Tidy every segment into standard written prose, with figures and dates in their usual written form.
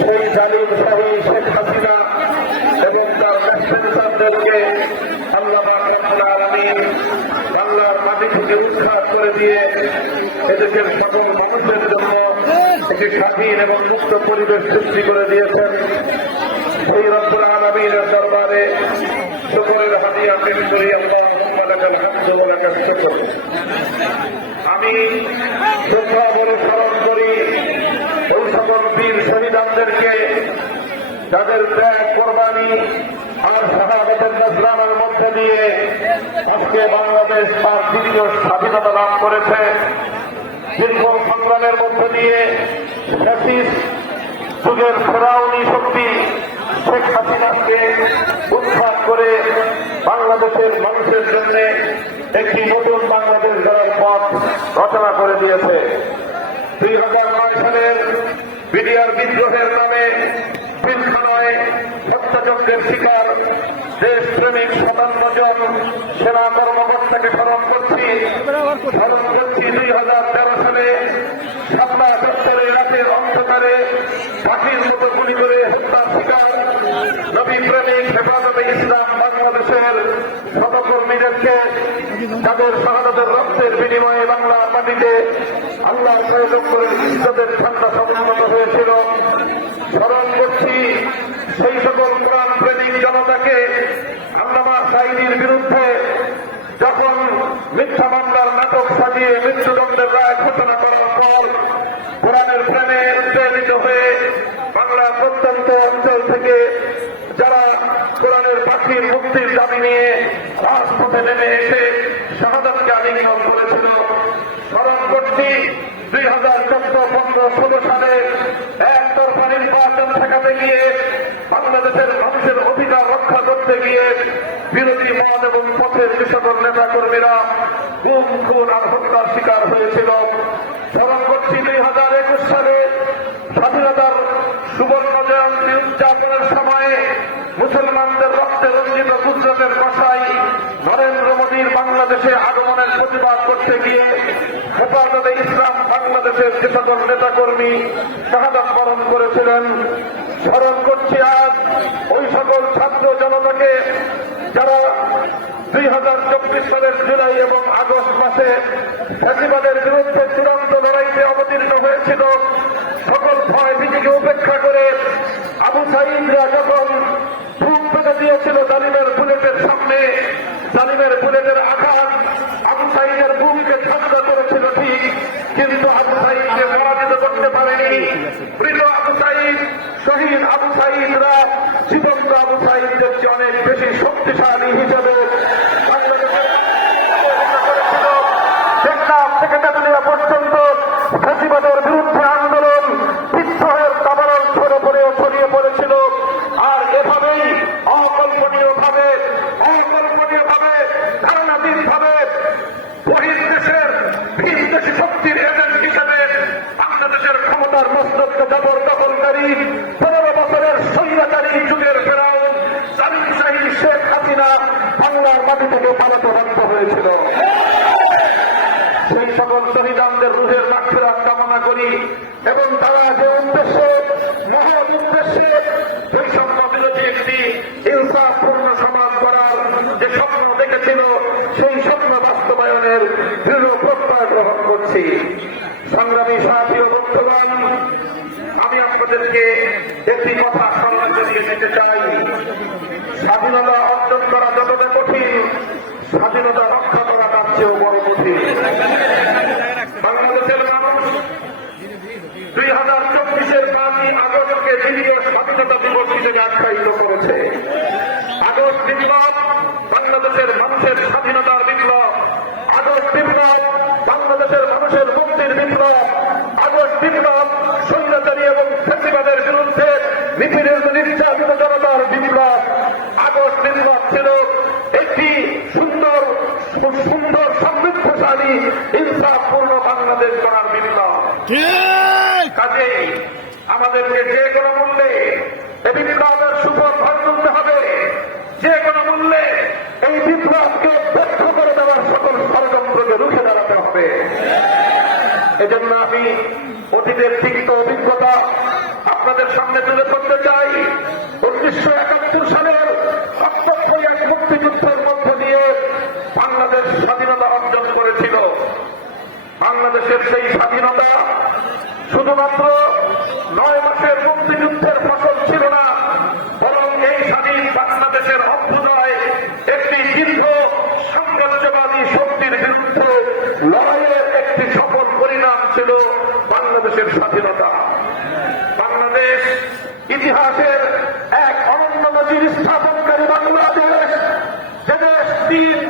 সেই জালিম শাহী শেখ হাসিনা এবং তার নেতৃত্বদেরকে আল্লাহ রাব্বুল আলামিন বাংলার মাটি থেকে উৎখাত করে দিয়ে এদেশের সকল মানুষের জন্য একটি স্বাধীন এবং মুক্ত পরিবেশ সৃষ্টি করে দিয়েছেন। সেই রব্বুল আলামিনের দরবারে শুকরের হাদিয়া পেশ করি। আল্লাহুম্মা লাকাল হামদু ওয়া লাকাল শুকর। আমি শ্রদ্ধা ভরে স্মরণ করি ওই সকল বীর শহীদদেরকে যাদের ত্যাগ, কোরবানি আর শাহাদাতের নজরানার মধ্যে দিয়ে আজকে বাংলাদেশ তার দ্বিতীয় স্বাধীনতা লাভ করেছে। দীর্ঘ সংগ্রামের মধ্যে দিয়ে ফ্যাসিস্ট যুগের ফেরাউনি শক্তি শেখ হাসিনাকে উৎখাত করে বাংলাদেশের মানুষের জন্য একটি নতুন বাংলাদেশ গড়ার পথ রচনা করে দিয়েছে। 2009 সালের বিডিআর বিদ্রোহের নামে পিলখানায় হত্যাযজ্ঞের শিকার দেশপ্রেমিক 57 জন সেনা কর্মকর্তাকে স্মরণ করছি। 2013 সালে শাপলা চত্বরে রাতের অন্ধকারে পাখির মতো গুলি করে হত্যার শিকার নবী প্রেমিক হেফাজতে ইসলাম বাংলাদেশের সহকর্মীদেরকে যাদের শাহাদাতের রক্তের বিনিময়ে বাংলার মাটিতে আল্লাহ করে ইজ্জতের ঠান্ডা সমুন্নত হয়েছিল স্মরণ করছি। সেই সকল কোরআন প্রেমিক জনতাকে আল্লামা সাঈদীর বিরুদ্ধে যখন মিথ্যা মামলার নাটক সাজিয়ে মৃত্যুদণ্ডের রায় ঘোষণা করার পর কোরআনের প্রেমে উত্তেজিত হয়ে বাংলার প্রত্যন্ত অঞ্চল থেকে যারা কোরআনের পাখির মুক্তির দাবি নিয়ে রাজপথে নেমে এসে শাহাদাতকে আলিঙ্গন করেছিল স্মরণ করছি। 2014-15-16 সালে একতরফা নির্বাচন ঠেকাতে গিয়ে বাংলাদেশের মানুষের অধিকার রক্ষা করতে গিয়ে বিরোধী মত এবং পথের যে সকল নেতা কর্মীরা গুম, খুন আর হত্যার শিকার হয়েছিল। স্মরণ করছি 2021 সালে স্বাধীনতার সুবর্ণ জয়ন্তী উদযাপনের সময়ে মুসলমানদের রক্তে রঞ্জিত গুজরাটের কসাই নরেন্দ্র মোদীর বাংলাদেশে আগমনের প্রতিবাদ করতে গিয়ে হেফাজতে ইসলাম বাংলাদেশের যে সকল নেতাকর্মী শাহাদাত বরণ করেছিলেন। স্মরণ করছি আজ ওই সকল ছাত্র জনতাকে যারা 2024 সালের জুলাই এবং আগস্ট মাসে ফ্যাসিবাদের বিরুদ্ধে চূড়ান্ত লড়াইতে অবতীর্ণ হয়েছিল। সকল ভয় ভীতিকে উপেক্ষা করে আবু সাঈদরা যখন বুক পেতে দিয়েছিল জালিমের বুলেটের সামনে, জালিমের বুলেটের আঘাত আবু সাঈদের বুককে ছন্দ করেছিল ঠিক, কিন্তু আবু সাঈদকে পরাজিত করতে পারেনি। প্রিয় আবু সাঈদ, শহীদ আবু সাঈদরা জীবন্ত আবু সাঈদের চেয়ে অনেক বেশি শক্তিশালী হিসেবে বাংলাদেশের করেছিল। টেকনাফ থেকে তেঁতুলিয়া পর্যন্ত ফ্যাসিবাদের বিরুদ্ধে আন্দোলন বিদ্রোহের দাবানল ছড়িয়ে পড়েছিল। আর এভাবেই অকল্পনীয়ভাবে ধারণাতীতভাবে বহির্দেশের ভিনদেশী শক্তির এজেন্ট হিসেবে বাংলাদেশের ক্ষমতার মস্তককে জবরদখলকারী 15 বছরের স্বৈরাচারী যুগের ফেরাউন জালিম শাহী শেখ হাসিনা বাংলার মাটি থেকে পালাতে বাধ্য হয়েছিল। সেই সকল শহীদদের রুহের মাগফিরাত কামনা করি এবং তারা যে উদ্দেশ্যে, মহৎ উদ্দেশ্যে বৈষম্য বিরোধী একটি ইনসাফপূর্ণ সমাজ গড়ার যে স্বপ্ন দেখেছিল সেই স্বপ্ন বাস্তবায়নের দৃঢ় প্রত্যয় গ্রহণ করছি। সংগ্রামী সাথী ও বন্ধুগণ, আমি আপনাদেরকে একটি কথা স্মরণ করিয়ে দিতে চাই। স্বাধীনতা অর্জন করা যতটা কঠিন, স্বাধীনতা রক্ষা করা তার চেয়েও বড় কঠিন। বাংলাদেশের মানুষ 2024-এর 5ই আগস্টকে দ্বিতীয় স্বাধীনতা দিবস হিসেবে আখ্যায়িত করেছে। আগস্ট বিপ্লব বাংলাদেশের মানুষের স্বাধীনতার বিপ্লব, আগস্ট বিপ্লব বাংলাদেশের মানুষের মুক্তির বিপ্লব, আগস্ট বিপ্লব স্বৈরাচারী এবং ফ্যাসিবাদের বিরুদ্ধে নির্যাতিত জনতার বিপ্লব। আগস্ট বিপ্লব ছিল একটি সুন্দর সমৃদ্ধশালী ইনসাফপূর্ণ বাংলাদেশ গড়ার বিপ্লব। কাজেই আমাদেরকে যে কোনো মূল্যে এই বিপ্লবের সুফল ভোগ করতে হবে, যে কোনো মূল্যে এই বিপ্লবকে ব্যর্থ করে দেওয়ার সকল ষড়যন্ত্রকে রুখে দাঁড়াতে হবে। এজন্য আমি অতীতের তিক্ত অভিজ্ঞতা আপনাদের সামনে তুলে ধরতে চাই 1971 সালের রক্তক্ষয়ী এক মুক্তিযুদ্ধের মধ্য দিয়ে বাংলাদেশ স্বাধীনতা অর্জন করেছিল। বাংলাদেশের সেই স্বাধীনতা শুধুমাত্র 9 মাসের মুক্তিযুদ্ধের ফসল ছিল না, বরং এই স্বাধীন বাংলাদেশের অভ্যুদয় একটি দীর্ঘ সাম্রাজ্যবাদী শক্তির বিরুদ্ধে লড়াইয়ের একটি সফল পরিণাম ছিল বাংলাদেশের স্বাধীনতা। বাংলাদেশ ইতিহাসের এক অনন্য নজির স্থাপনকারী বাংলাদেশ, যে দেশ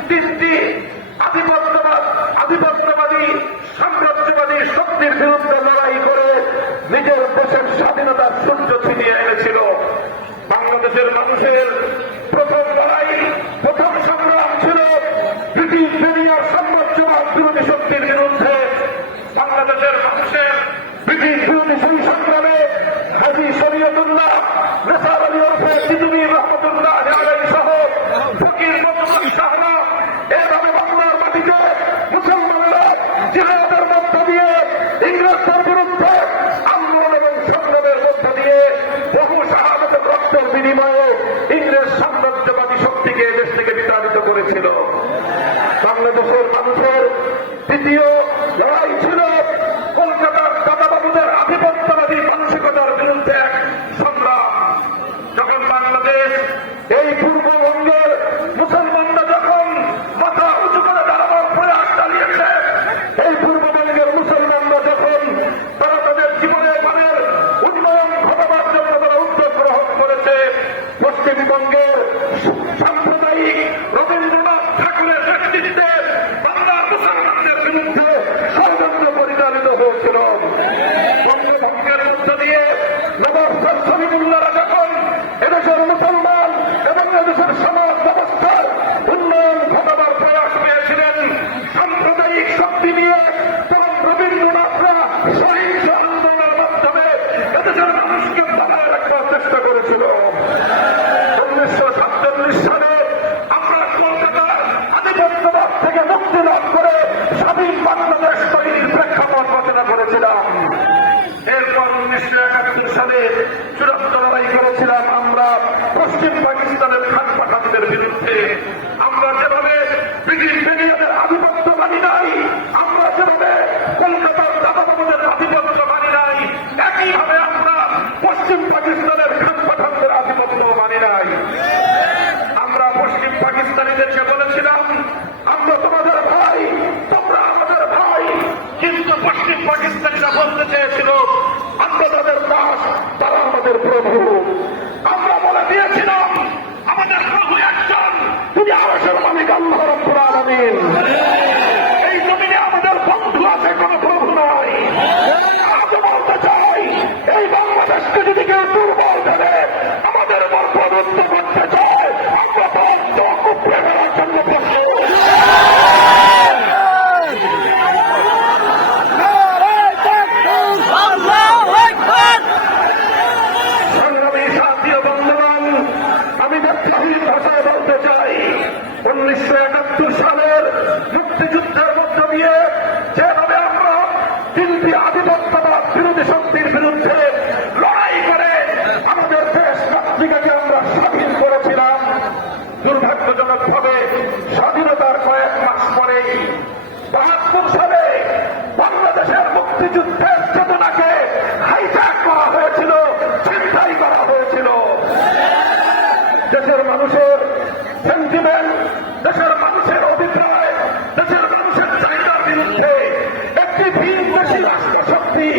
তিনটি আধিপত্যবাদী সাম্রাজ্যবাদী শক্তির বিরুদ্ধে লড়াই করে নিজের দেশের স্বাধীনতার সূর্য ছিনিয়ে এনেছিল। বাংলাদেশের মানুষের প্রথম লড়াই, প্রথম সংগ্রাম ছিল ব্রিটিশ বেরিয়ার সাম্রাজ্যবাদ বিরোধী শক্তির বিরুদ্ধে। বাংলাদেশের মানুষের ব্রিটিশ বিরোধী সেই সংগ্রামে হাজী শরীয়তুল্লাহ, নেসার আলী ওরফে তিতুমী রহমতুল্লাহ আলাইহি সহ ফকির নজরুল শাহরা এভাবে বাংলার মাটিতে মুসলমানেরা জিহাদের মধ্য দিয়ে ইংরেজদের বিরুদ্ধে আন্দোলন এবং সংগ্রামের মধ্য দিয়ে বহু শাহাদাতের রক্তের বিনিময়ে ইংরেজ সাম্রাজ্যবাদী শক্তিকে দেশ থেকে বিতাড়িত করেছিল। বাংলাদেশের মানুষের দ্বিতীয় লড়াই ছিল কলকাতার দাদাবাবুদের আধিপত্যবাদী মানসিকতার বিরুদ্ধে এক সংগ্রাম। যখন বাংলাদেশ এই পূর্ববঙ্গের মুসলমানরা যখন মাথা উঁচু করে দাঁড়াবার প্রয়াস চালিয়েছে, এই পূর্ববঙ্গের মুসলমানরা যখন তারা তাদের জীবনের মানের উন্নয়ন ঘটাবার জন্য তারা উদ্যোগ গ্রহণ করেছে, পশ্চিমবঙ্গের সাম্প্রদায়িক রবীন্দ্রনাথ ঠাকুরের নেতৃত্বে বাংলার মুসলমানদের বিরুদ্ধে ষড়যন্ত্র পরিচালিত হয়েছিল। বঙ্গভঙ্গের মধ্য দিয়ে নবাব স্যার শহীদুল্লাহরা যখন এদেশের মুসলমান এবং এদেশের সমাজ ব্যবস্থার উন্নয়ন ঘটাবার প্রয়াস পেয়েছিলেন, সাম্প্রদায়িক শক্তি নিয়ে তখন রবীন্দ্রনাথরা সহিংস আন্দোলনের মাধ্যমে এদেশের মানুষকে বানায় রাখবার চেষ্টা করেছিল। 1947 সালে আমরা কলকাতার আধিপত্যবাদ থেকে মুক্তি লাভ করে স্বাধীন বাংলাদেশ তৈরির প্রেক্ষাপট রচনা করেছিলাম। এরপর 1971 সালে চূড়ান্ত লড়াই করেছিলাম আমরা পশ্চিম পাকিস্তানের খান পাঠানদের বিরুদ্ধে। আমরা যেভাবে ব্রিটিশ বেরিয়াদের আধিপত্য মানি নাই, আমরা যেভাবে কলকাতার দাদাবাবুদের আধিপত্য মানি নাই, একইভাবে আমরা পশ্চিম পাকিস্তানের খান পাঠানদের আধিপত্য মানি নাই। আমরা পশ্চিম পাকিস্তানিদেরকে বলেছিলাম, আমরা তোমাদের ভাই, তোমরা আমাদের ভাই, কিন্তু পশ্চিম পাকিস্তানিরা বলতে চেয়েছিল আমরা তাদের দাস, তারা আমাদের প্রভু। আমরা বলে দিয়েছিলাম আমাদের প্রভু একজন, তিনি আরশের মালিক আল্লাহ রাব্বুল আলামিন। এই জমিনে আমাদের বন্ধু আছে, কোন প্রভু নয়। আমরা বলতে চাই, এই বাংলাদেশকে যদি কেউ দুর্বল দেবে, আমাদের উপর প্রভুত্ব করতে চায়, আমরা বন্ধ কুপড়ে ফেলার জন্য বসে। সংগ্রামী সাথী ও বন্ধুগণ, আমি ব্যক্তিহীন ভাষায় বলতে চাই, 1971 সালের মুক্তিযুদ্ধের মধ্য দিয়ে যেভাবে আমরা তিনটি আধিপত্যবাদ বিরোধী শক্তির বিরুদ্ধে লড়াই করে আমাদের দেশ মাতৃকাকে আমরা স্বাধীন করেছিলাম, দুর্ভাগ্যজনকভাবে স্বাধীনতার কয়েক মাস পরেই 72 সালে বাংলাদেশের মুক্তিযুদ্ধের চেতনাকে হাইজ্যাক করা হয়েছিল, ছিনতাই করা হয়েছিল। দেশের মানুষের সেন্টিমেন্ট, দেশের মানুষের অভিপ্রায়, দেশের মানুষের চাহিদার বিরুদ্ধে একটি ভিনদেশী রাষ্ট্রশক্তি